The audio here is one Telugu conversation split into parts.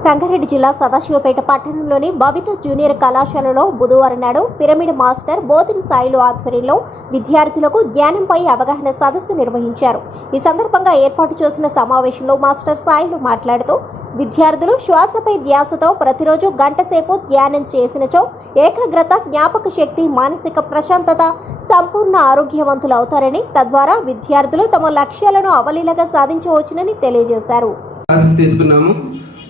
సంగారెడ్డి జిల్లా సదాశివపేట పట్టణంలోని భవిత జూనియర్ కళాశాలలో బుధవారం నాడు పిరమిడ్ మాస్టర్ బోధిన్ సాయిలు ఆధ్వర్యంలో విద్యార్థులకు జ్ఞానంపై అవగాహన సదస్సు నిర్వహించారు. ఈ సందర్భంగా ఏర్పాటు చేసిన సమావేశంలో మాస్టర్ సాయిలు మాట్లాడుతూ విద్యార్థులు శ్వాసపై ధ్యాసతో ప్రతిరోజు గంటసేపు ధ్యానం చేసినచో ఏకాగ్రత జ్ఞాపక శక్తి మానసిక ప్రశాంతత సంపూర్ణ ఆరోగ్యవంతులు అవుతారని తద్వారా విద్యార్థులు తమ లక్ష్యాలను అవలీలగా సాధించవచ్చునని తెలియజేశారు. తీసుకున్నాము.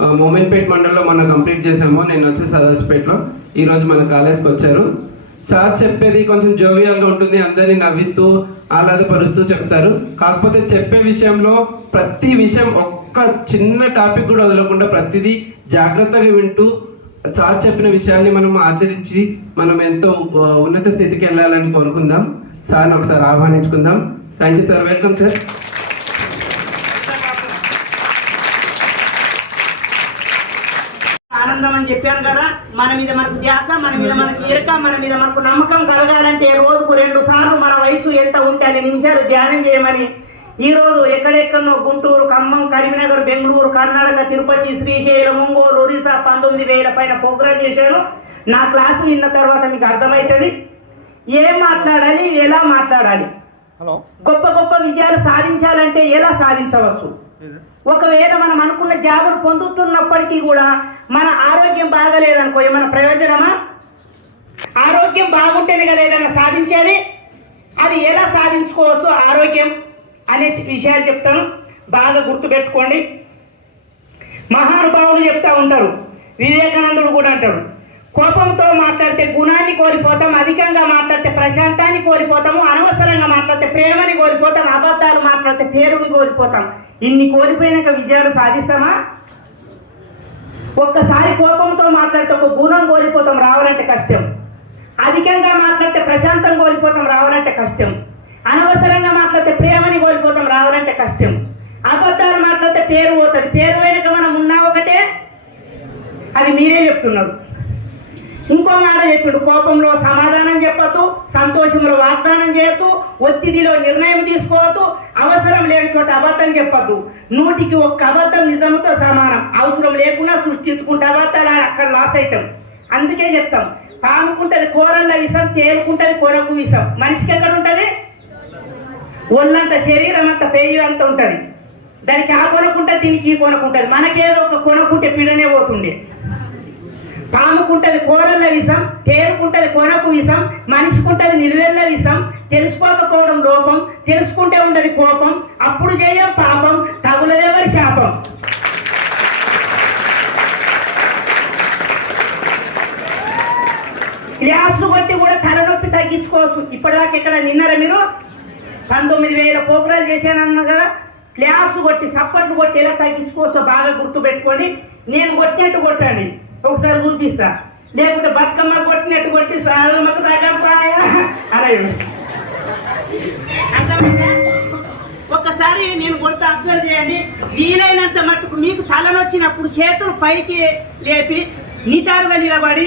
మోమిన్పేట్ మండలంలో మనం కంప్లీట్ చేసాము నేను వచ్చి సదాస్పేట్లో ఈరోజు మన కాలేజ్కి వచ్చారు. సార్ చెప్పేది కొంచెం జోవియల్గా ఉంటుంది. అందరినీ నవ్విస్తూ ఆహ్లాదపరుస్తూ చెప్తారు. కాకపోతే చెప్పే విషయంలో ప్రతి విషయం ఒక్క చిన్న టాపిక్ కూడా వదలకుండా ప్రతిదీ జాగ్రత్తగా వింటూ సార్ చెప్పిన విషయాన్ని మనం ఆచరించి మనం ఎంతో ఉన్నత స్థితికి వెళ్ళాలని కోరుకుందాం. సార్ని ఒకసారి ఆహ్వానించుకుందాం. Thank you sir. Welcome sir. ఆనందం అని చెప్పాను కదా మన మీద మనకు ధ్యాస మన మీద మనకు ఎరుక మన మీద మనకు నమ్మకం కలగాలంటే రోజుకు రెండు సార్లు మన వయసు ఎంత ఉంటే అన్ని నిమిషాలు ధ్యానం చేయమని ఈ రోజు ఎక్కడెక్కడో గుంటూరు ఖమ్మం కరీంనగర్ బెంగళూరు కర్ణాటక తిరుపతి శ్రీశైలం ఒంగోలు ఒరిస్సా పంతొమ్మిది వేల పైన ప్రోగ్రామ్ చేశాను. నా క్లాసు విన్న తర్వాత మీకు అర్థమవుతుంది ఏం మాట్లాడాలి ఎలా మాట్లాడాలి? హలో. గొప్ప గొప్ప విజయాలు సాధించాలంటే ఎలా సాధించవచ్చు? ఒకవేళ మనం అనుకున్న జాబులు పొందుతున్నప్పటికీ కూడా మన ఆరోగ్యం బాగలేదనుకో ఏమైనా ప్రయోజనమా? ఆరోగ్యం బాగుంటేనే కదా ఏదైనా సాధించేది? అది ఎలా సాధించుకోవచ్చు ఆరోగ్యం అనే విషయాలు చెప్తాను. బాగా గుర్తుపెట్టుకోండి. మహానుభావులు చెప్తా ఉంటారు. వివేకానందుడు కూడా అంటాడు కోపంతో మాట్లాడితే గుణాన్ని కోల్పోతాం అధికంగా మాట్లాడితే ప్రశాంతాన్ని కోల్పోతాము అనవసరంగా మాట్లాడితే ప్రేమని కోల్పోతాం అబద్ధాలు మాట్లాడితే పేరుని కోల్పోతాం. ఇన్ని కోల్పోయినాక విజయాలు సాధిస్తామా? ఒక్కసారి కోపంతో మాట్లాడితే ఒక గుణం కోల్పోతాం రావాలంటే కష్టం. అధికంగా మాట్లాడితే ప్రశాంతం కోల్పోతాం రావాలంటే కష్టం. అనవసరంగా మాట్లాడితే ప్రేమని కోల్పోతాం రావాలంటే కష్టం. అబద్ధాలు మాట్లాడితే పేరు పోతుంది. పేరు పోయినాక మనం ఉన్నా ఒకటే? అది మీరే చెప్తున్నారు. ఇంకో మాట చెప్పాడు కోపంలో సమాధానం చెప్పదు సంతోషంలో వాగ్దానం చేయొద్దు ఒత్తిడిలో నిర్ణయం తీసుకోవద్దు అవసరం లేని చోట అబద్ధం చెప్పద్దు. నూటికి ఒక్క అబద్ధం నిజంతో సమానం. అవసరం లేకుండా సృష్టించుకుంటే అబద్ధాలు అక్కడ లాస్ అవుతాం. అందుకే చెప్తాం పాముకుంటది కూరన్న విషం తేలుకుంటది కొరకు విషం. మనిషికి ఎక్కడ ఉంటుంది? ఒళ్ళంత శరీరం అంత పేయ అంత ఉంటుంది. దానికి ఆ కొనకుంటే దీనికి ఈ కొనకుంటుంది. మనకేదో ఒక కొనకుంటే పిడనే పోతుండే. పాముకుంటది కూరల్ల విషం తేరుకుంటది కొనకు విషం మనిషికుంటది నిలువెల్ల విషం తెలుసుకోకపోవడం లోపం తెలుసుకుంటే ఉండదు కోపం అప్పుడు చేయం పాపం తగులదెవరి శాపం? క్లాప్స్ కొట్టి కూడా తలనొప్పి తగ్గించుకోవచ్చు. ఇప్పటిదాకా ఇక్కడ నిన్నరా మీరు? పంతొమ్మిది వేల ప్రోగ్రాలు చేశానన్నా కదా? క్లాప్స్ కొట్టి సప్పట్లు కొట్టి ఎలా తగ్గించుకోవచ్చో బాగా గుర్తు పెట్టుకొని నేను కొట్టినట్టు కొట్టండి ఒకసారి చూపిస్తా. లేకుంటే బతుకమ్మ కొట్టినట్టు కొట్టి సారమ్మకు తగ్గపాయ అరే అర్థమైందా? ఒక్కసారి నేను కొడుతూ అబ్జర్వ్ చేయండి. వీలైనంత మట్టుకు మీకు తలనొచ్చినప్పుడు చేతులు పైకి లేపి నిటారుగా నిలబడి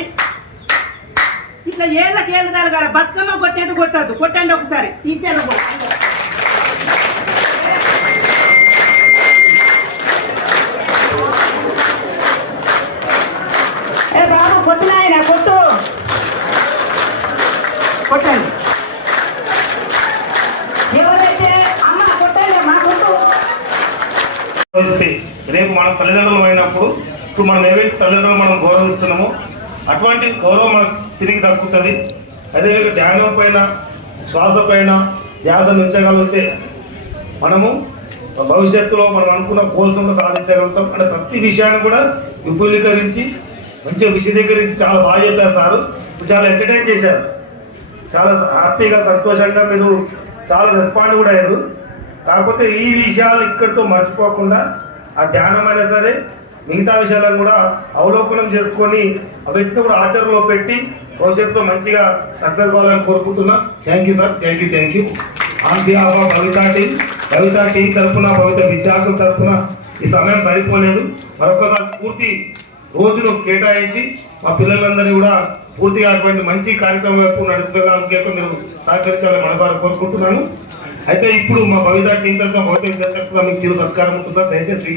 ఇట్లా ఏళ్ళకి ఏళ్ళు తలగాల బతుకమ్మ కొట్టినట్టు కొట్టద్దు. కొట్టండి ఒకసారి. టీచర్లు కూడా. పరిస్థితి రేపు మన తల్లిదండ్రులు అయినప్పుడు ఇప్పుడు మనం ఏవైతే తల్లిదండ్రులు మనం గౌరవిస్తున్నామో అటువంటి గౌరవం మనకు తిరిగి దక్కుతుంది. అదేవిధంగా ధ్యానం పైన శ్వాస పైన ధ్యాస ఉంచగలిగితే మనము భవిష్యత్తులో మనం అనుకున్న గోల్స్ కూడా సాధించగలుగుతాం. అంటే ప్రతి విషయాన్ని కూడా విపులీకరించి మంచిగా విశదీకరించి చాలా బాగా చెప్పారు సారు. చాలా ఎంటర్టైన్ చేశారు. చాలా హ్యాపీగా సంతోషంగా మీరు చాలా రెస్పాండ్ కూడా అయ్యారు. కాకపోతే ఈ విషయాలు ఇక్కడితో మర్చిపోకుండా ఆ ధ్యానం అయినా సరే మిగతా విషయాలను కూడా అవలోకనం చేసుకొని వీటిని కూడా ఆచరణలో పెట్టి భవిష్యత్తులో మంచిగా సక్సెస్ అవ్వాలని కోరుకుంటున్నా. Thank you sir thank you thank you on behalf of Bhavitha team team తరఫున భవిత విద్యార్థుల తరఫున ఈ సమయం సరిపోలేదు. మరొకసారి పూర్తి రోజును కేటాయించి మా పిల్లలందరినీ కూడా పూర్తిగా అటువంటి మంచి కార్యక్రమం వైపు నడుపుకోవడానికి మీరు సహకరించాలని మనసారి కోరుకుంటున్నాను. అయితే ఇప్పుడు మా భవిత టీం తరఫున భవిత తరఫున మీకు చిరు సత్కారం ఉంటుందా దయచేసి స్వీకరించండి.